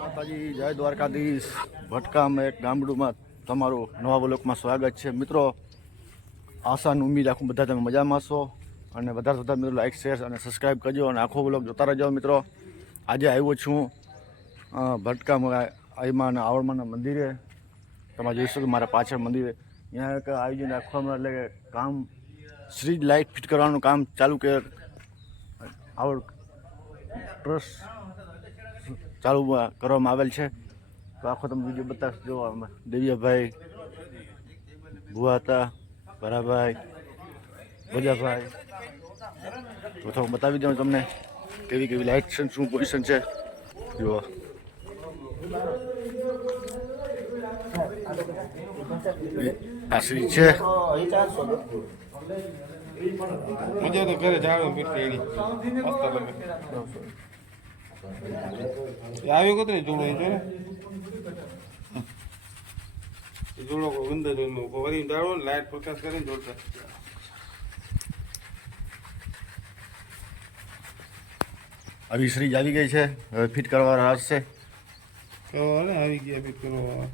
માતાજી, જય દ્વારકાધીશ. ભટકામ એક ગામડુંમાં તમારું નવા બ્લોકમાં સ્વાગત છે. મિત્રો, આશાન ઉમી આખું બધા તમે મજામાં છો અને વધારે વધારે મિત્રો લાઈક શેર અને સબસ્ક્રાઈબ કરજો અને આખો બ્લોક જોતા રહેજો મિત્રો. આજે આવ્યો છું ભટકામ આઈમાં અને આવડમાના મંદિરે. તમે જોઈ શકો મારા પાછળ મંદિરે. અહીંયા એક આયોજન રાખવામાં એટલે કામ સ્ટ્રીટ લાઇટ ફિટ કરવાનું કામ ચાલુ કે આવડ ટ્રસ્ટ ચાલુ કરવામાં આવેલ છે. તો આખો તમે વીડિયો બતાવશો આમાં દેવિયાભાઈ ભુવાતા ભરાભાઈ ભજાભાઈ તો થોડું બતાવી દઉં તમને કેવી કેવી લાઇટ છે શું પોઝિશન છે. જુઓ. આ શ્રી છે. મજા તો ઘરે જાવે એની. મસ્ત લાગે આવ્યો કતો ને જોડો એ જો જોડો કો અંદર જોડો કો વરી ને લાઈટ પ્રકાશ કરીને જોડતા. આવી શ્રીજ આવી ગઈ છે. હવે ફિટ કરવા રાસ છે. તો ને આવી ગયા ફિટ કરવા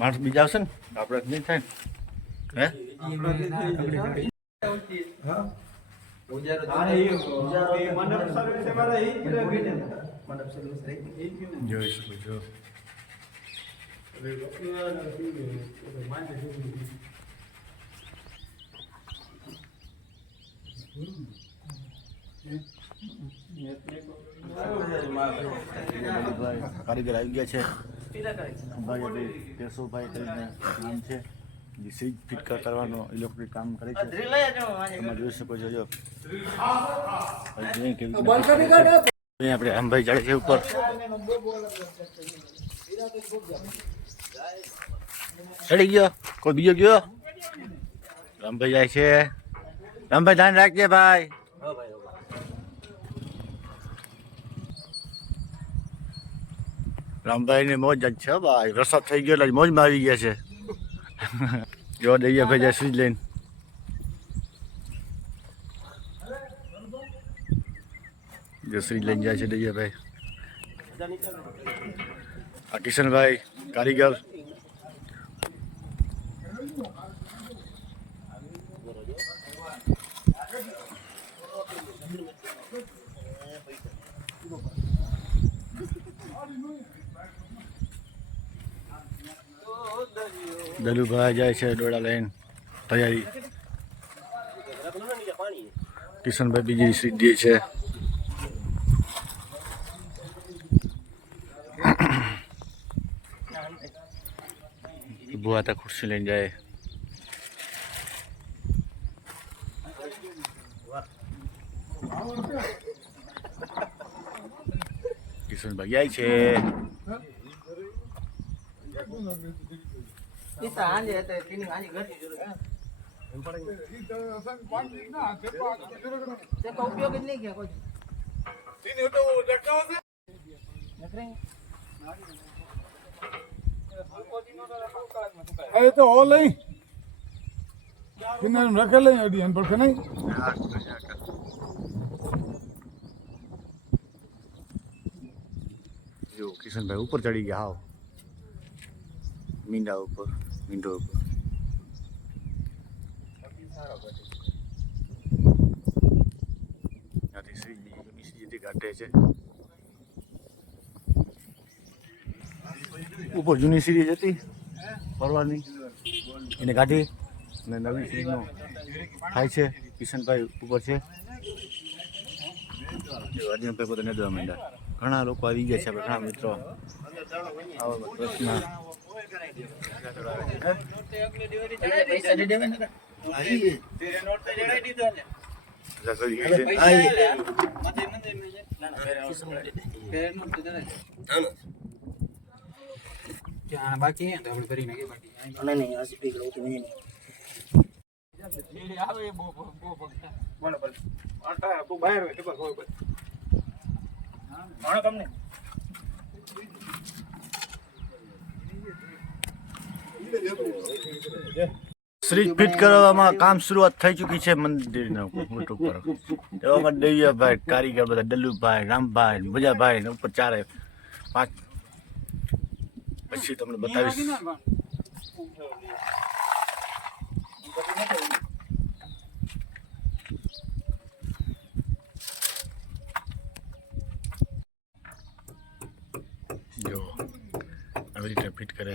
માણસ બીજા આવશે ને? આપણે નહીં થાય ને. હે? જોઈ શકો છો. કારીગર આવી ગયા છે. ભાઈ કેશુભાઈ કરીને નામ છે. જે સીજ ફિટ કરવાનો ઇલેક્ટ્રિક કામ કરે છે તમે જોઈ શકો છો જો આપણે આમભાઈ ચડે છે ઉપર ચડી ગયો કોઈ બીજો ગયો રામભાઈ જાય છે રામભાઈ ધ્યાન રાખજે ભાઈ રામભાઈ ની મોજ જ છે ભાઈ વરસાદ થઈ ગયો એટલે મોજમાં આવી ગયા છે જો દઈએ ભાઈ શ્રી લઈને જો શ્રી લઈને જાય છે દઈએ ભાઈ આ કિશનભાઈ કારીગર દલુભાઈ જાય છે દોડા લઈને તૈયારી. કિશનભાઈ બીજી સિદ્ધિ છે. બુઆ તા ખુરશી લઈને જાય. કિશનભાઈ જાય છે. ઉપયોગ જ નહીં તો હો લઈ કિનારે પડખે નહીં જો કિશનભાઈ ઉપર ચડી ગયા હાવ મીંડા ઉપર. મીંડો ઉપર. કાઢે છે. ઉપર જૂની સિરીઝ હતી. ફરવાની. એને કાઢી અને નવી સિરીઝનો થાય છે કિશનભાઈ ઉપર છે. અર્જુનભાઈ પોતે નદવા માંડ્યા. ઘણા લોકો આવી ગયા છે આપણે ઘણા મિત્રો. આવા પ્રશ્ન. બાકી ભરી નાખીએ બાકી નહીં આ સ્પીક લો તો બહાર હોય ખબર હોય તમને? શ્રીજ ફિટ કરવામાં કામ શરૂઆત થઈ ચૂકી છે મંદિરના ઊંટ ઉપર એવામાં દેવિયાભાઈ, કારીગર બધા ડલ્લુભાઈ રામભાઈ ભુજાભાઈ ને ઉપર ચારે પાંચ. પછી તમને બતાવીશ. જો, આવી રીતે ફિટ કરે.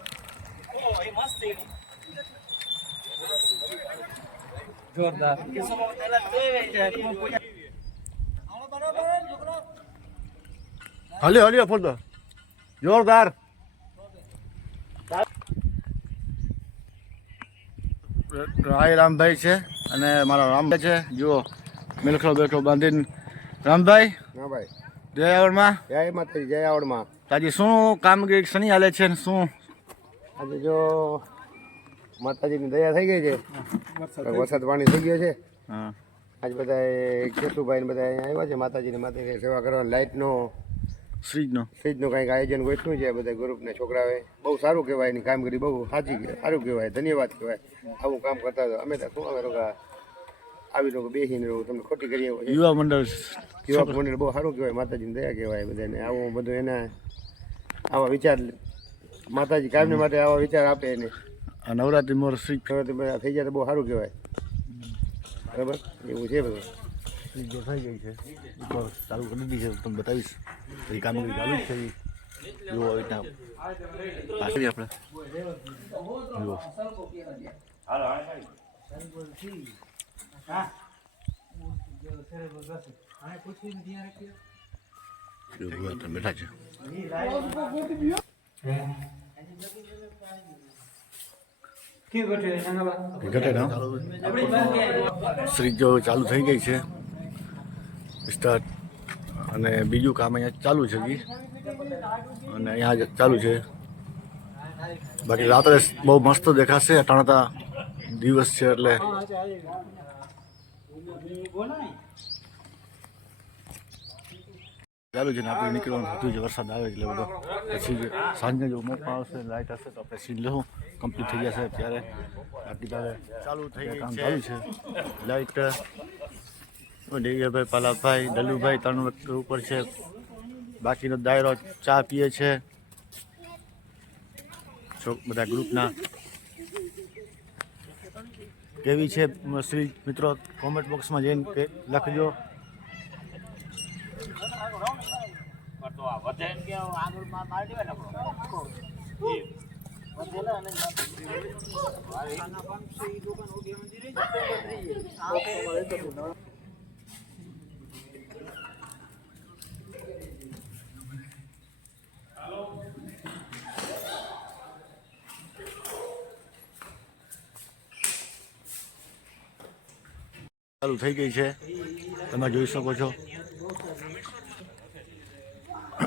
જોરદાર. હલ્યો હલ્યો ફોટો જોરદાર. રાય રામભાઈ છે અને મારો રામભાઈ છે. જુઓ મિલખડો બેઠો બાંધીને. રામભાઈ? જય આવડમાં? જય માતાજી જય આવડમાં. તાજી શું કામગીરી શની હાલે છે શું? આજે જો માતાજીની દયા થઈ ગઈ છે વરસાદ પાણી થઈ ગયો છે. આજ બધા કેશુભાઈ બધા અહીંયા આવ્યા છે માતાજીની માતાજી સેવા કરવા લાઇટનો ફ્રીજનો. ફ્રીજનું કંઈક આયોજન ગોઠવ્યું છે બધા ગ્રુપના છોકરાઓએ. બહુ સારું કહેવાય એની કામગીરી બહુ સાચી કે- સારું કહેવાય ધન્યવાદ કહેવાય. આવું કામ કરતા હતા. અમે તો શું અમે લોકો આવી લોકો બેસીને રહું તમને ખોટી કરી યુવા મંડળ યુવા મંડળ બહુ સારું કહેવાય માતાજીની દયા કહેવાય બધાને આવું બધું એના આવા વિચાર માતાજી કાયમને માટે આવા વિચાર આપે એને. આ નવરાત્રી મોર શ્રી તો થઈ જાય તો બહુ સારું કહેવાય. બરાબર? એવું છે બધું. જો થઈ ગઈ છે. ચાલુ કરી દીધી છે તમને બતાવીશ. પછી કામગીરી ચાલુ જ છે ઈ. જુઓ આવી રીતના પાછળ આપણે જુઓ. બેઠા છે. ઘટે શ્રી જો ચાલુ થઈ ગઈ છે. સ્ટાર્ટ અને બીજું કામ અહીંયા ચાલુ છે જી. અને અહીંયા ચાલુ છે. બાકી રાત્રે બહુ મસ્ત દેખાશે અટાણતા દિવસ છે એટલે. ચાલુ છે ને આપણે નીકળવાનું થતું છે વરસાદ આવે એટલે બધો. પછી જે સાંજે જો મોપા આવશે લાઇટ હશે તો આપણે સીન લેવું કમ્પ્લીટ થઈ જશે ત્યારે બાકી ત્યારે ચાલુ થઈ ગયા કામ ચાલુ છે. લાઇટ દેવીભાઈ પાલાભાઈ ડલુભાઈ ત્રણ વ્યક્તિ ઉપર છે. બાકીનો દાયરો ચા પીએ છે. છોક બધા ગ્રુપના. કેવી છે શ્રી મિત્રો કોમેન્ટ બોક્સમાં જઈને લખજો. ચાલુ થઈ ગઈ છે. તમે જોઈ શકો છો.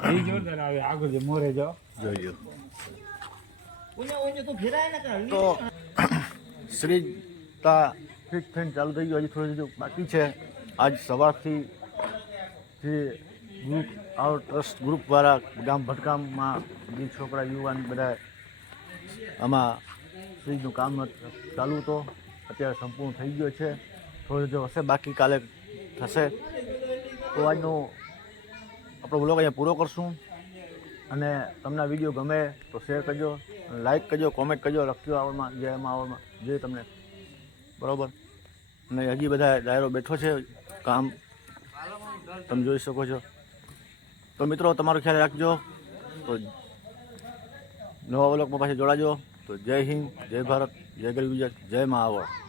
જોરદાર આવે આગળ જે મોરે જાઓ જોઈજો તો શ્રી તા ફિટ ચાલુ થઈ ગયું. હજી થોડું હજુ બાકી છે. આજ સવારથી જે ગ્રુપ આવો ટ્રસ્ટ ગ્રુપવાળા ગામ ભટકામમાં જે છોકરા યુવાન બધા આમાં શ્રીનું કામ ચાલુ હતો અત્યારે સંપૂર્ણ થઈ ગયો છે. થોડું જો હશે બાકી કાલે થશે. તો આજનો આપણો બ્લોગ અહીંયા પૂરો કરશું. અને તમને વીડિયો ગમે તો શેર કરજો લાઈક કરજો કોમેન્ટ કરજો, લખજો આવડમાં, જે એમાં આવડમાં, જે તમને બરાબર. અને હજી બધા ડાયરો બેઠો છે, કામ તમે જોઈ શકો છો. તો મિત્રો, તમારો ખ્યાલ રાખજો. તો નવા બ્લોગમાં પાછા જોડાજો. તો જય હિન્દ, જય ભારત, જય ગરીબ ગુજરાત, જય મહાવળ.